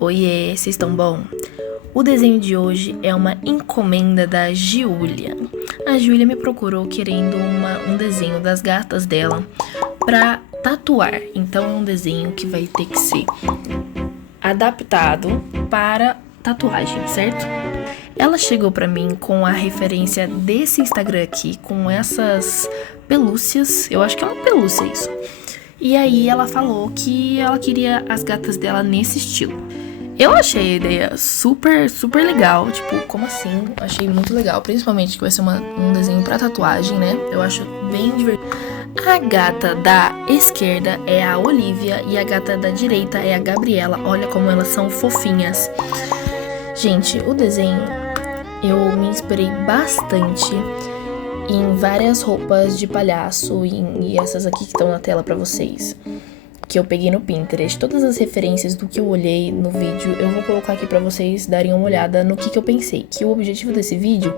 Oiê, vocês estão bom? O desenho de hoje é uma encomenda da Giulia. A Giulia me procurou querendo um desenho das gatas dela pra tatuar. Então é um desenho que vai ter que ser adaptado para tatuagem, certo? Ela chegou pra mim com a referência desse Instagram aqui, com essas pelúcias. Eu acho que é uma pelúcia isso. E aí ela falou que ela queria as gatas dela nesse estilo. Eu achei a ideia super legal, tipo, como assim? Achei muito legal, principalmente que vai ser um desenho pra tatuagem, né? Eu acho bem divertido. A gata da esquerda é a Olivia e a gata da direita é a Gabriela. Olha como elas são fofinhas. Gente, o desenho, eu me inspirei bastante em várias roupas de palhaço e essas aqui que estão na tela pra vocês, que eu peguei no Pinterest. Todas as referências do que eu olhei no vídeo, eu vou colocar aqui pra vocês darem uma olhada no que eu pensei. Que o objetivo desse vídeo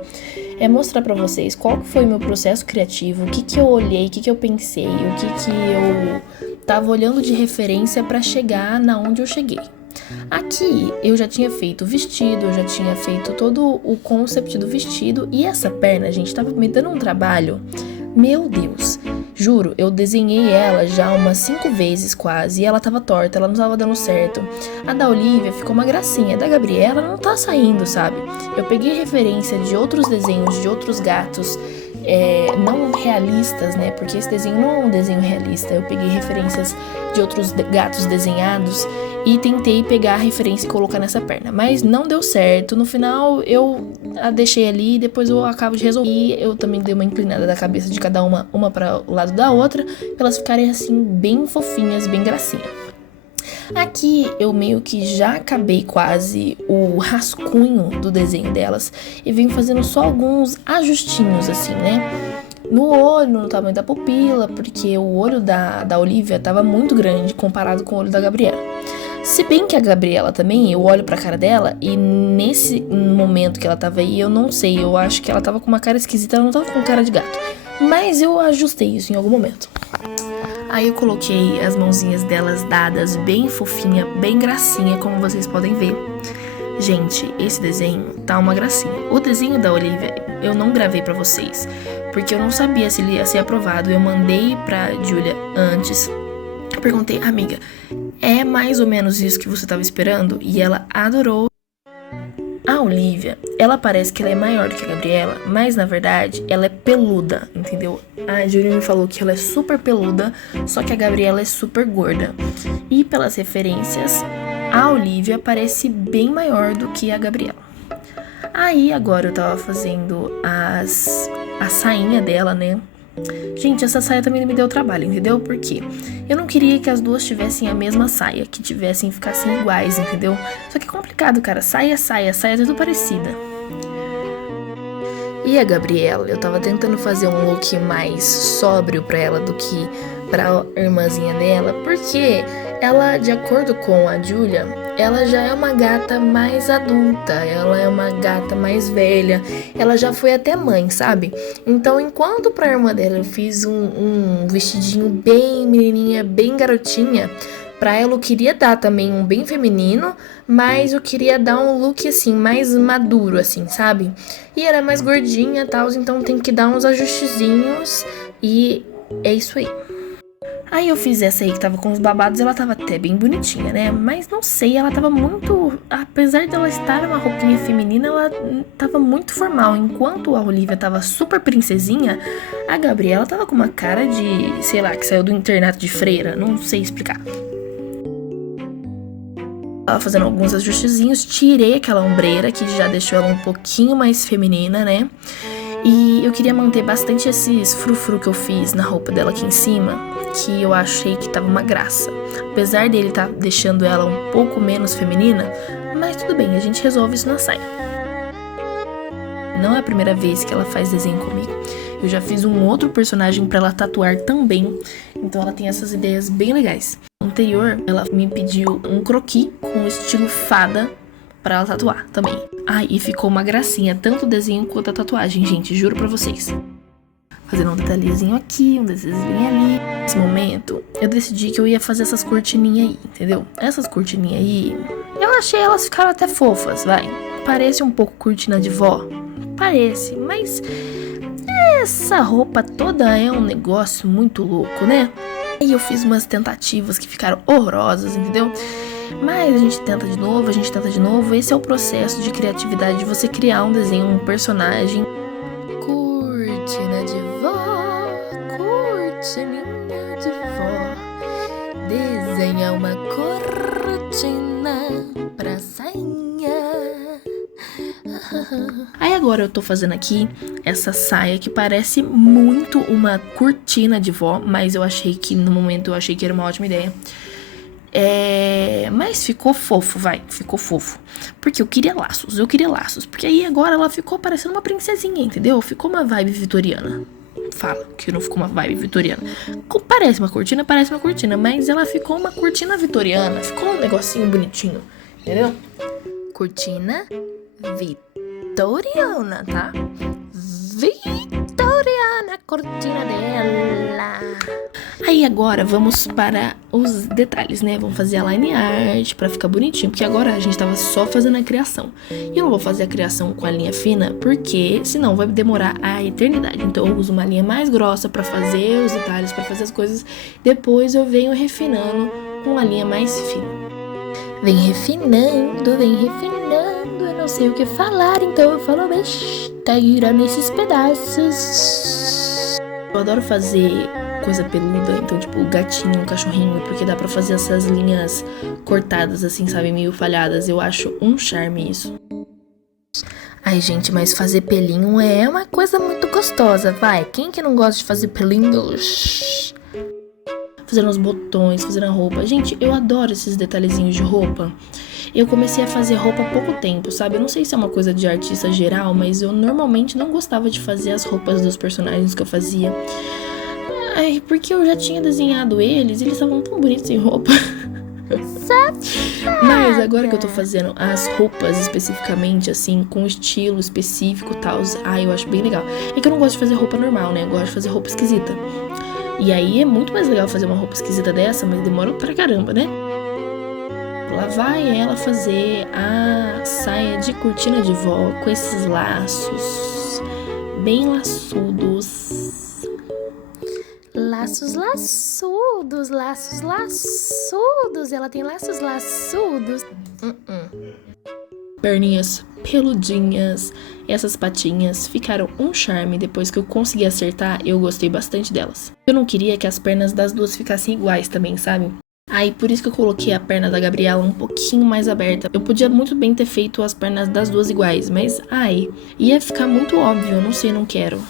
é mostrar pra vocês qual foi o meu processo criativo, o que eu olhei, o que eu pensei, o que eu tava olhando de referência pra chegar na onde eu cheguei. Aqui eu já tinha feito o vestido, eu já tinha feito todo o concept do vestido e essa perna, gente, tava me dando um trabalho. Meu Deus, juro, eu desenhei ela já umas 5 vezes quase e ela tava torta, ela não tava dando certo. A da Olivia ficou uma gracinha, a da Gabriela não tá saindo, sabe? Eu peguei referência de outros desenhos, de outros gatos, não realistas, né? Porque esse desenho não é um desenho realista. Eu peguei referências de outros gatos desenhados e tentei pegar a referência e colocar nessa perna, mas não deu certo. No final eu a deixei ali e depois eu acabo de resolver. Eu também dei uma inclinada da cabeça de cada uma para o lado da outra, pra elas ficarem assim bem fofinhas, bem gracinha. Aqui eu meio que já acabei quase o rascunho do desenho delas e venho fazendo só alguns ajustinhos assim, né? No olho, no tamanho da pupila, porque o olho da Olivia tava muito grande comparado com o olho da Gabriela. Se bem que a Gabriela também, eu olho pra cara dela e nesse momento que ela tava aí, eu não sei, eu acho que ela tava com uma cara esquisita, ela não tava com cara de gato. Mas eu ajustei isso em algum momento. Aí eu coloquei as mãozinhas delas dadas, bem fofinha, bem gracinha, como vocês podem ver. Gente, esse desenho tá uma gracinha. O desenho da Olivia eu não gravei pra vocês, porque eu não sabia se ele ia ser aprovado. Eu mandei pra Giulia antes. Eu perguntei, amiga, é mais ou menos isso que você tava esperando? E ela adorou. A Olivia, ela parece que ela é maior do que a Gabriela, mas na verdade ela é peluda, entendeu? A Giulia me falou que ela é super peluda, só que a Gabriela é super gorda. E pelas referências, a Olivia parece bem maior do que a Gabriela. Aí agora eu tava fazendo a sainha dela, né? Gente, essa saia também me deu trabalho, entendeu? Porque eu não queria que as duas tivessem a mesma saia, que ficassem iguais, entendeu? Só que é complicado, cara. Saia é tudo parecida. E a Gabriela, eu tava tentando fazer um look mais sóbrio pra ela do que pra irmãzinha dela, porque ela, de acordo com a Giulia, ela já é uma gata mais adulta, ela é uma gata mais velha, ela já foi até mãe, sabe? Então, enquanto pra irmã dela eu fiz um vestidinho bem menininha, bem garotinha, pra ela eu queria dar também um bem feminino, mas eu queria dar um look assim, mais maduro, assim, sabe? E era mais gordinha e tal, então tem que dar uns ajustezinhos e é isso aí. Aí eu fiz essa aí que tava com os babados, ela tava até bem bonitinha, né? Mas não sei, ela tava muito... Apesar dela estar uma roupinha feminina, ela tava muito formal. Enquanto a Olivia tava super princesinha, a Gabriela tava com uma cara de, sei lá, que saiu do internato de freira. Não sei explicar. Tava fazendo alguns ajustezinhos, tirei aquela ombreira que já deixou ela um pouquinho mais feminina, né? E eu queria manter bastante esses frufru que eu fiz na roupa dela aqui em cima, que eu achei que tava uma graça. Apesar dele tá deixando ela um pouco menos feminina, mas tudo bem, a gente resolve isso na saia. Não é a primeira vez que ela faz desenho comigo. Eu já fiz um outro personagem pra ela tatuar também, então ela tem essas ideias bem legais. No anterior, ela me pediu um croquis com estilo fada pra ela tatuar também. E ficou uma gracinha, tanto o desenho quanto a tatuagem, gente, juro pra vocês. Fazendo um detalhezinho aqui, um detalhezinho ali. Nesse momento, eu decidi que eu ia fazer essas cortininhas aí, entendeu? Essas cortininhas aí, eu Eu achei elas ficaram até fofas, vai. Parece um pouco cortina de vó. Parece, mas essa roupa toda é um negócio muito louco, né? E eu fiz umas tentativas que ficaram horrorosas, entendeu? Mas a gente tenta de novo, a gente tenta de novo. Esse é o processo de criatividade, de você criar um desenho, um personagem. Cortina de vó, cortininha de vó, desenha uma cortina pra sainha. Aí agora eu tô fazendo aqui essa saia que parece muito uma cortina de vó, mas eu achei que no momento eu achei que era uma ótima ideia. Mas ficou fofo, ficou fofo. Porque eu queria laços. Porque aí agora ela ficou parecendo uma princesinha, entendeu? Ficou uma vibe vitoriana. Fala que não ficou uma vibe vitoriana. Parece uma cortina, mas ela ficou uma cortina vitoriana. Ficou um negocinho bonitinho, entendeu? Cortina vitoriana, tá? Vitoriana, cortina dela. Aí agora vamos para os detalhes, né? Vamos fazer a line art pra ficar bonitinho, porque agora a gente tava só fazendo a criação. E eu não vou fazer a criação com a linha fina, porque senão vai demorar a eternidade. Então eu uso uma linha mais grossa pra fazer os detalhes, pra fazer as coisas. Depois eu venho refinando com a linha mais fina. Vem refinando, eu não sei o que falar, então eu falo besteira nesses pedaços. Eu adoro fazer coisa peluda, então tipo gatinho, cachorrinho, porque dá pra fazer essas linhas cortadas assim, sabe, meio falhadas. Eu acho um charme isso. Ai, gente, mas fazer pelinho é uma coisa muito gostosa, vai. Quem que não gosta de fazer pelinhos? Fazendo os botões, fazendo a roupa. Gente, eu adoro esses detalhezinhos de roupa. Eu comecei a fazer roupa há pouco tempo, sabe? Eu não sei se é uma coisa de artista geral, mas eu normalmente não gostava de fazer as roupas dos personagens que eu fazia. Ai, porque eu já tinha desenhado eles e eles estavam tão bonitos em roupa. Mas agora que eu tô fazendo as roupas especificamente, assim, com estilo específico e tal, ai, eu acho bem legal. É que eu não gosto de fazer roupa normal, né? Eu gosto de fazer roupa esquisita. E aí é muito mais legal fazer uma roupa esquisita dessa, mas demora pra caramba, né? Lá vai ela fazer a saia de cortina de vó com esses laços bem laçudos. Laços laçudos. Ela tem laços laçudos. Perninhas peludinhas. Essas patinhas ficaram um charme. Depois que eu consegui acertar, eu gostei bastante delas. Eu não queria que as pernas das duas ficassem iguais também, sabe? Aí, por isso que eu coloquei a perna da Gabriela um pouquinho mais aberta. Eu podia muito bem ter feito as pernas das duas iguais, mas, ia ficar muito óbvio, não sei, não quero.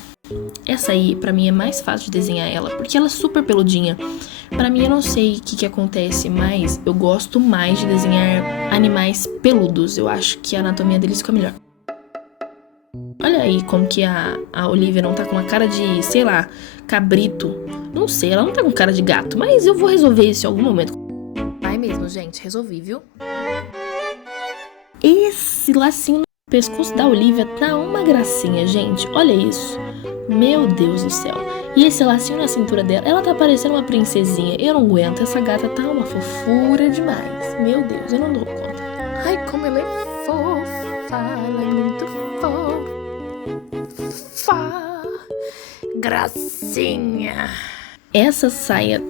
Essa aí, pra mim, é mais fácil de desenhar ela, porque ela é super peludinha. Pra mim, eu não sei o que acontece, mas eu gosto mais de desenhar animais peludos. Eu acho que a anatomia deles fica melhor. Olha aí como que a Olivia não tá com uma cara de, sei lá, cabrito. Não sei, ela não tá com cara de gato, mas eu vou resolver isso em algum momento. Vai mesmo, gente, resolvi, viu? Esse lacinho no pescoço da Olivia tá uma gracinha, gente. Olha isso. Meu Deus do céu. E esse lacinho na cintura dela, ela tá parecendo uma princesinha. Eu não aguento, essa gata tá uma fofura demais. Meu Deus, eu não dou conta. Ai, como ela é fofa, ela é muito fofa. Gracinha. Essa saia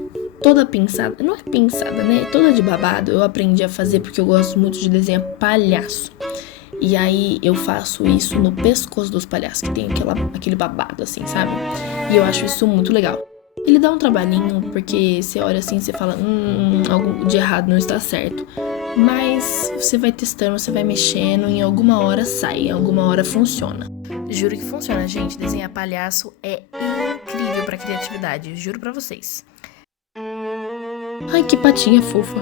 toda pinçada, não é pinçada, né? Toda de babado, eu aprendi a fazer porque eu gosto muito de desenhar palhaço. E aí eu faço isso no pescoço dos palhaços, que tem aquele babado assim, sabe? E eu acho isso muito legal. Ele dá um trabalhinho, porque você olha assim e você fala, algo de errado não está certo. Mas você vai testando, você vai mexendo, e em alguma hora sai, em alguma hora funciona. Juro que funciona, gente. Desenhar palhaço é incrível pra criatividade, juro pra vocês. Ai, que patinha fofa.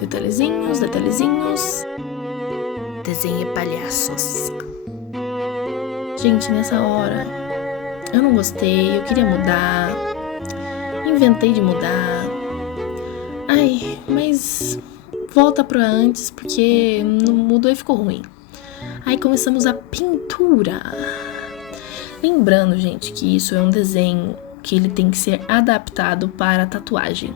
Detalhezinhos. Desenhe palhaços. Gente, nessa hora eu não gostei, eu queria mudar. Inventei de mudar. Ai, mas volta pra antes, porque não mudou e ficou ruim. Aí começamos a pintura. Lembrando, gente, que isso é um desenho que ele tem que ser adaptado para a tatuagem.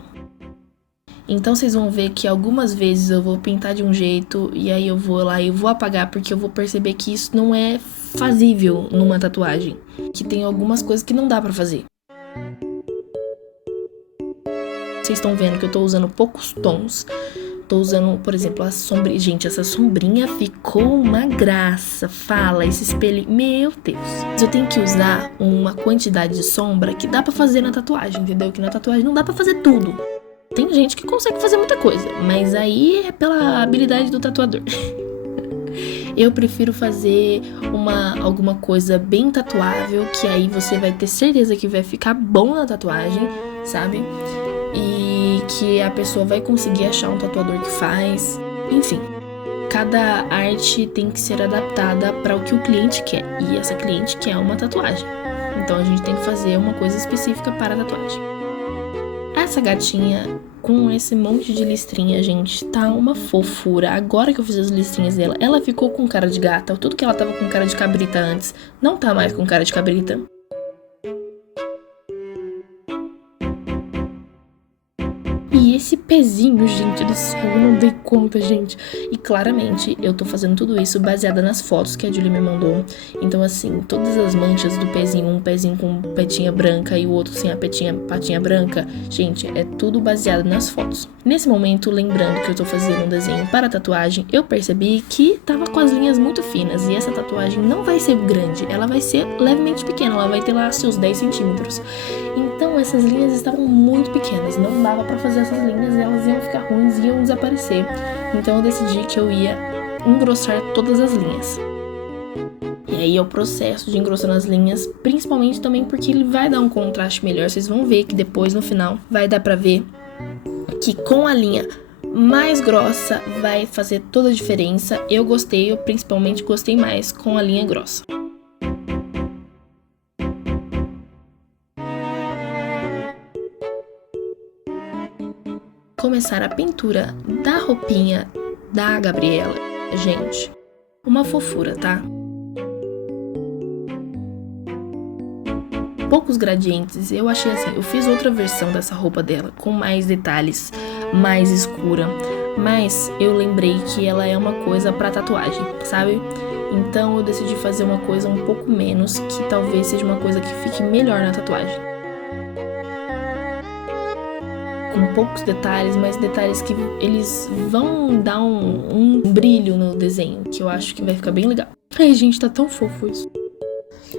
Então vocês vão ver que algumas vezes eu vou pintar de um jeito e aí eu vou lá e vou apagar porque eu vou perceber que isso não é fazível numa tatuagem, que tem algumas coisas que não dá pra fazer. Vocês estão vendo que eu tô usando poucos tons. Tô usando, por exemplo, a sombrinha. Gente, essa sombrinha ficou uma graça. Fala, esse espelho. Meu Deus. Eu tenho que usar uma quantidade de sombra que dá pra fazer na tatuagem, entendeu? Que na tatuagem não dá pra fazer tudo. Tem gente que consegue fazer muita coisa, mas aí é pela habilidade do tatuador. Eu prefiro fazer alguma coisa bem tatuável, que aí você vai ter certeza que vai ficar bom na tatuagem, sabe? E que a pessoa vai conseguir achar um tatuador que faz. Enfim, cada arte tem que ser adaptada para o que o cliente quer. E essa cliente quer uma tatuagem. Então a gente tem que fazer uma coisa específica para a tatuagem. Essa gatinha com esse monte de listrinha, gente, tá uma fofura. Agora que eu fiz as listrinhas dela, ela ficou com cara de gata. Tudo que ela tava com cara de cabrita antes, não tá mais com cara de cabrita. E esse pezinho, gente do céu, eu não dei conta, gente. E claramente, eu tô fazendo tudo isso baseada nas fotos que a Julie me mandou. Então, assim, todas as manchas do pezinho, um pezinho com petinha branca e o outro sem a patinha branca, gente, é tudo baseado nas fotos. Nesse momento, lembrando que eu tô fazendo um desenho para tatuagem, eu percebi que tava com as linhas muito finas. E essa tatuagem não vai ser grande, ela vai ser levemente pequena, ela vai ter lá seus 10 centímetros. Então, essas linhas estavam muito pequenas, não dava pra fazer essas linhas, elas iam ficar ruins e iam desaparecer. Então eu decidi que eu ia engrossar todas as linhas. E aí é o processo de engrossar as linhas, principalmente também porque ele vai dar um contraste melhor. Vocês vão ver que depois, no final, vai dar pra ver que com a linha mais grossa vai fazer toda a diferença. Eu principalmente gostei mais com a linha grossa. Começar a pintura da roupinha da Gabriela. Gente, uma fofura, tá? Poucos gradientes, eu achei assim, eu fiz outra versão dessa roupa dela, com mais detalhes, mais escura, mas eu lembrei que ela é uma coisa pra tatuagem, sabe? Então eu decidi fazer uma coisa um pouco menos, que talvez seja uma coisa que fique melhor na tatuagem. Com poucos detalhes, mas detalhes que eles vão dar um brilho no desenho, que eu acho que vai ficar bem legal. Ai, gente, tá tão fofo isso.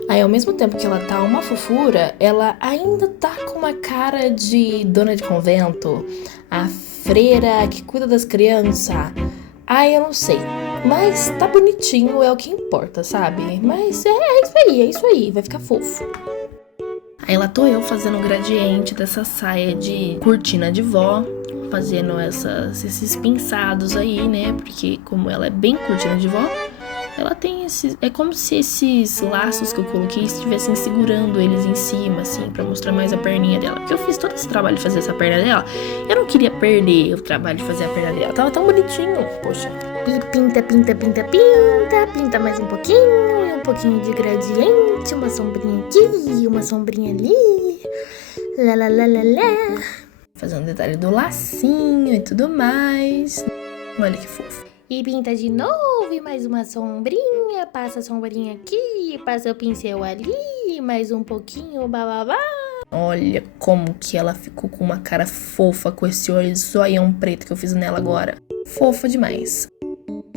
Aí, ao mesmo tempo que ela tá uma fofura, ela ainda tá com uma cara de dona de convento, a freira que cuida das crianças. Ai, eu não sei. Mas tá bonitinho, é o que importa, sabe? Mas é isso aí, vai ficar fofo. Aí lá tô eu fazendo o gradiente dessa saia de cortina de vó, fazendo esses pinçados aí, né? Porque como ela é bem cortina de vó, ela tem esses... É como se esses laços que eu coloquei estivessem segurando eles em cima, assim, pra mostrar mais a perninha dela. Porque eu fiz todo esse trabalho de fazer essa perna dela, eu não queria perder o trabalho de fazer a perna dela. Tava tão bonitinho, poxa. E pinta mais um pouquinho, e um pouquinho de gradiente, uma sombrinha aqui, uma sombrinha ali, lá. Fazendo detalhe do lacinho e tudo mais. Olha que fofo. E pinta de novo, e mais uma sombrinha, passa a sombrinha aqui, passa o pincel ali, mais um pouquinho, bababá. Olha como que ela ficou com uma cara fofa, com esse olho zoião preto que eu fiz nela agora. Fofa demais.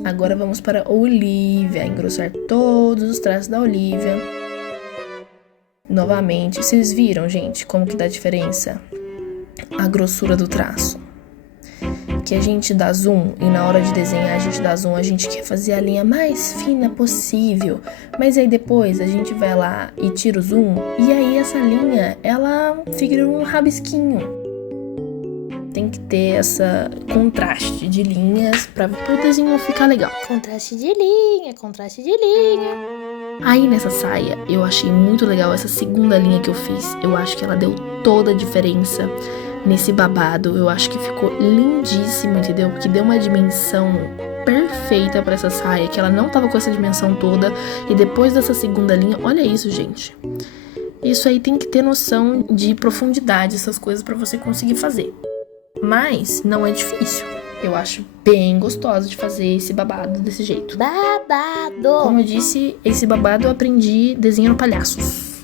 Agora vamos para a Olivia, engrossar todos os traços da Olivia. Novamente, vocês viram, gente, como que dá diferença? A grossura do traço. Que a gente dá zoom e na hora de desenhar a gente dá zoom, a gente quer fazer a linha mais fina possível. Mas aí depois a gente vai lá e tira o zoom e aí essa linha, ela fica um rabisquinho. Tem que ter essa contraste de linhas para o desenho ficar legal. Contraste de linha. Aí nessa saia, eu achei muito legal essa segunda linha que eu fiz. Eu acho que ela deu toda a diferença nesse babado. Eu acho que ficou lindíssimo, entendeu? Porque deu uma dimensão perfeita pra essa saia, que ela não tava com essa dimensão toda. E depois dessa segunda linha, olha isso, gente. Isso aí tem que ter noção de profundidade, essas coisas, pra você conseguir fazer. Mas não é difícil. Eu acho bem gostosa de fazer esse babado desse jeito. Babado! Como eu disse, esse babado eu aprendi desenhando palhaços.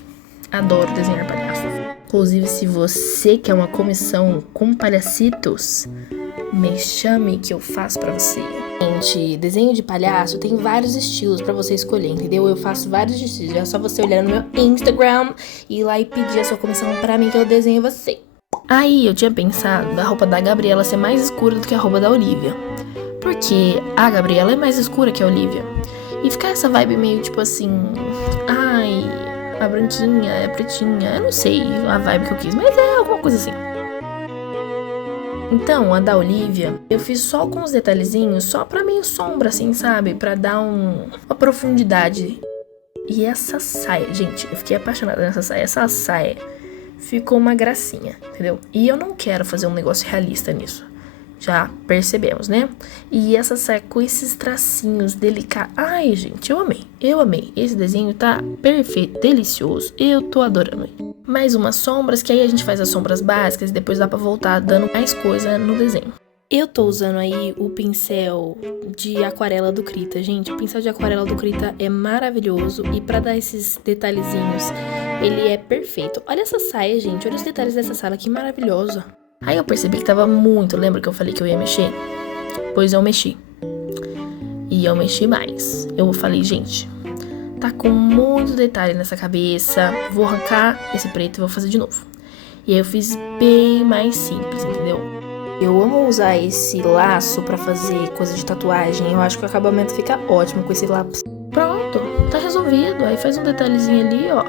Adoro desenhar palhaços. Inclusive, se você quer uma comissão com palhacitos, me chame que eu faço pra você. Gente, desenho de palhaço tem vários estilos pra você escolher, entendeu? Eu faço vários estilos. É só você olhar no meu Instagram e ir lá e pedir a sua comissão pra mim que eu desenho você. Aí eu tinha pensado da roupa da Gabriela ser mais escura do que a roupa da Olivia. Porque a Gabriela é mais escura que a Olivia. E ficar essa vibe meio tipo assim... Ai, a branquinha é pretinha. Eu não sei a vibe que eu quis, mas é alguma coisa assim. Então, a da Olivia, eu fiz só com os detalhezinhos, só pra meio sombra, assim, sabe? Pra dar uma profundidade. E essa saia, gente, eu fiquei apaixonada nessa saia. Essa saia ficou uma gracinha, entendeu? E eu não quero fazer um negócio realista nisso. Já percebemos, né? E essa saia com esses tracinhos delicados. Ai, gente, eu amei. Eu amei. Esse desenho tá perfeito, delicioso. Eu tô adorando ele. Mais umas sombras, que aí a gente faz as sombras básicas e depois dá pra voltar dando mais coisa no desenho. Eu tô usando aí o pincel de aquarela do Krita. Gente, o pincel de aquarela do Krita é maravilhoso. E pra dar esses detalhezinhos, ele é perfeito. Olha essa saia, gente. Olha os detalhes dessa saia, que maravilhosa. Aí eu percebi que tava muito... Lembra que eu falei que eu ia mexer? Pois eu mexi. E eu mexi mais. Eu falei, gente, tá com muito detalhe nessa cabeça. Vou arrancar esse preto e vou fazer de novo. E aí eu fiz bem mais simples, entendeu? Eu amo usar esse laço pra fazer coisa de tatuagem. Eu acho que o acabamento fica ótimo com esse lápis. Pronto, tá resolvido. Aí faz um detalhezinho ali, ó.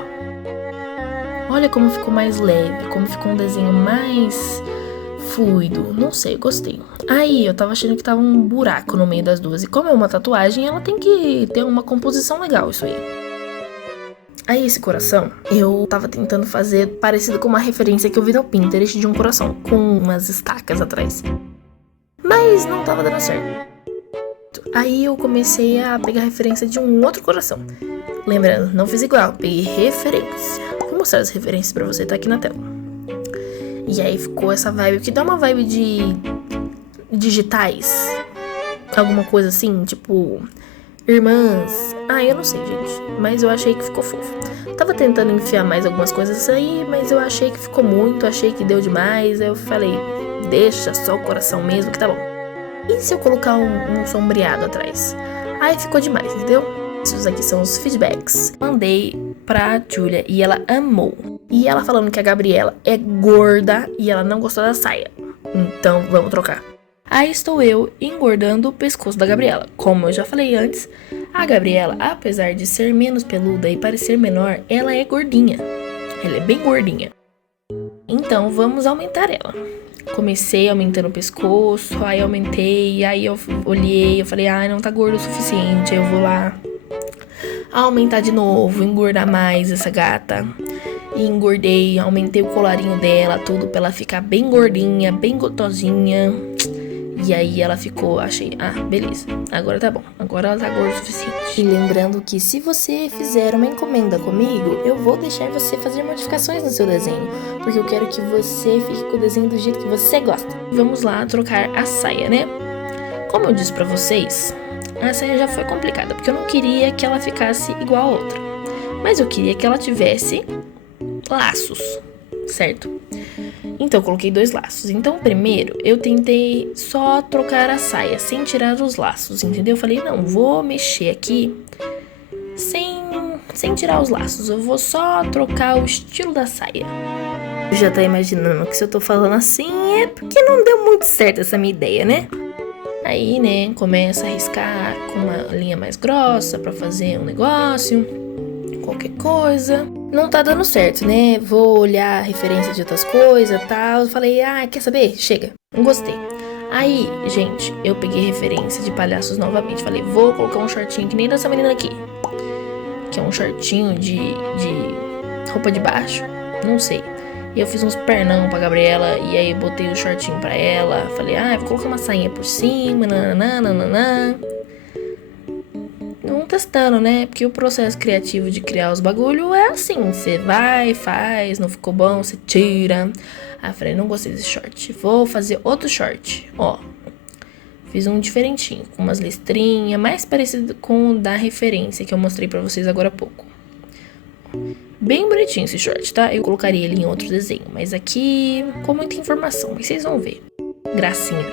Olha como ficou mais leve. Como ficou um desenho mais fluido. Não sei, gostei. Aí eu tava achando que tava um buraco no meio das duas. E como é uma tatuagem, ela tem que ter uma composição legal, isso aí. Aí esse coração, eu tava tentando fazer parecido com uma referência que eu vi no Pinterest de um coração, com umas estacas atrás. Mas não tava dando certo. Aí eu comecei a pegar referência de um outro coração. Lembrando, não fiz igual, peguei referência. Vou mostrar as referências pra você, tá aqui na tela. E aí ficou essa vibe, que dá uma vibe de digitais. Alguma coisa assim, tipo... Irmãs. Ah, eu não sei, gente. Mas eu achei que ficou fofo. Tava tentando enfiar mais algumas coisas aí, mas eu achei que ficou muito, achei que deu demais. Aí eu falei, deixa só o coração mesmo, que tá bom. E se eu colocar um sombreado atrás? Aí ficou demais, entendeu? Esses aqui são os feedbacks. Mandei pra Julia e ela amou. E ela falando que a Gabriela é gorda e ela não gostou da saia. Então vamos trocar. Aí estou eu engordando o pescoço da Gabriela. Como eu já falei antes, a Gabriela, apesar de ser menos peluda e parecer menor, ela é gordinha. Ela é bem gordinha. Então vamos aumentar ela. Comecei aumentando o pescoço, aí aumentei, aí eu olhei, eu falei, não tá gordo o suficiente, aí eu vou lá aumentar de novo, engordar mais essa gata. E engordei, aumentei o colarinho dela, tudo pra ela ficar bem gordinha, bem gostosinha. E aí ela ficou, achei, beleza, agora tá bom, agora ela tá gorda o suficiente. E lembrando que se você fizer uma encomenda comigo, eu vou deixar você fazer modificações no seu desenho, porque eu quero que você fique com o desenho do jeito que você gosta. Vamos lá trocar a saia, né? Como eu disse pra vocês, a saia já foi complicada, porque eu não queria que ela ficasse igual a outra, mas eu queria que ela tivesse laços, certo? Então eu coloquei 2 laços. Então primeiro eu tentei só trocar a saia sem tirar os laços, entendeu? Eu falei, não, vou mexer aqui sem tirar os laços. Eu vou só trocar o estilo da saia. Você já tá imaginando que se eu tô falando assim é porque não deu muito certo essa minha ideia, né? Aí, né, começa a riscar com uma linha mais grossa pra fazer um negócio, qualquer coisa. Não tá dando certo, né? Vou olhar a referência de outras coisas e tal. Eu falei, quer saber? Chega. Não gostei. Aí, gente, eu peguei referência de palhaços novamente. Falei, vou colocar um shortinho que nem dessa menina aqui. Que é um shortinho de roupa de baixo. Não sei. E eu fiz uns pernão pra Gabriela. E aí botei o shortinho pra ela. Falei, vou colocar uma sainha por cima. Nananã. vamos testando, né? Porque o processo criativo de criar os bagulho é assim. Você vai, faz, não ficou bom, você tira. Aí eu falei, não gostei desse short. Vou fazer outro short, ó. Fiz um diferentinho, com umas listrinhas, mais parecido com o da referência que eu mostrei pra vocês agora há pouco. Bem bonitinho esse short, tá? Eu colocaria ele em outro desenho, mas aqui com muita informação, mas vocês vão ver. Gracinha.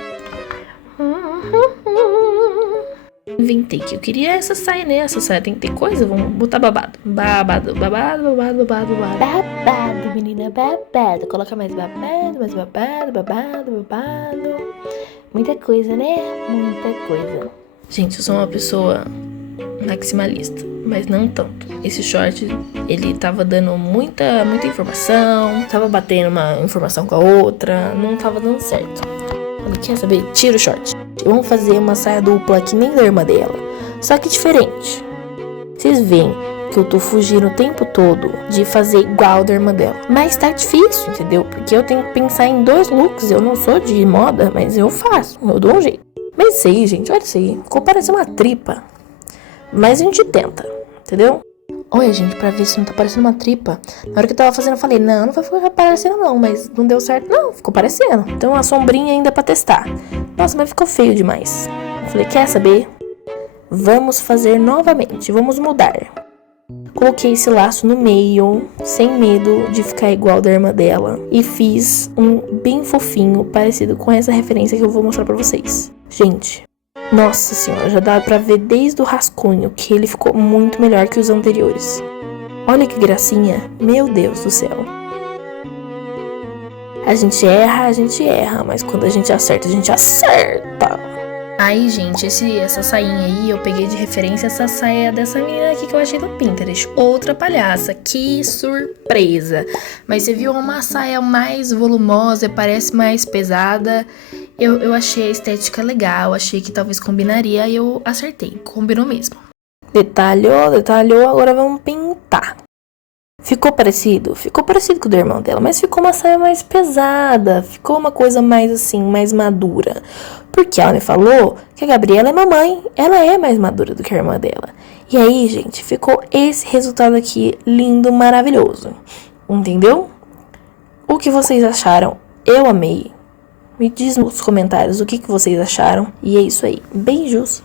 Inventei que eu queria essa saia, né? Essa saia tem que ter coisa, vamos botar babado. Babado, babado. Babado, menina, babado. Coloca mais babado, babado. Muita coisa, né? Muita coisa. Gente, eu sou uma pessoa maximalista, mas não tanto. Esse short, ele tava dando muita informação, tava batendo uma informação com a outra, não tava dando certo. Falei, quer saber? Tira o short. Vamos fazer uma saia dupla que nem da irmã dela, só que diferente. Vocês veem que eu tô fugindo o tempo todo de fazer igual da irmã dela. Mas tá difícil, entendeu? Porque eu tenho que pensar em 2 looks. Eu não sou de moda, mas eu faço. Eu dou um jeito. Mas isso aí, gente, olha isso aí. Ficou parecendo uma tripa. Mas a gente tenta, entendeu? Olha, gente, pra ver se não tá parecendo uma tripa. Na hora que eu tava fazendo, eu falei, não vai ficar parecendo não. Mas não deu certo, não. Ficou parecendo. Então, a sombrinha ainda pra testar. Nossa, mas ficou feio demais. Eu falei, quer saber? Vamos fazer novamente. Vamos mudar. Coloquei esse laço no meio, sem medo de ficar igual da irmã dela. E fiz um bem fofinho, parecido com essa referência que eu vou mostrar pra vocês. Gente, nossa senhora, já dá pra ver desde o rascunho que ele ficou muito melhor que os anteriores. Olha que gracinha, meu Deus do céu. A gente erra, mas quando a gente acerta, a gente acerta. Aí, gente, essa sainha aí, eu peguei de referência essa saia dessa menina aqui que eu achei no Pinterest. Outra palhaça, que surpresa. Mas você viu uma saia mais volumosa, parece mais pesada. Eu achei a estética legal, achei que talvez combinaria e eu acertei, combinou mesmo. Detalhou, agora vamos pintar. Ficou parecido com o do irmão dela, mas ficou uma saia mais pesada, ficou uma coisa mais assim, mais madura. Porque ela me falou que a Gabriela é mamãe, ela é mais madura do que a irmã dela. E aí, gente, ficou esse resultado aqui, lindo, maravilhoso. Entendeu? O que vocês acharam? Eu amei. Me diz nos comentários o que vocês acharam. E é isso aí. Beijos!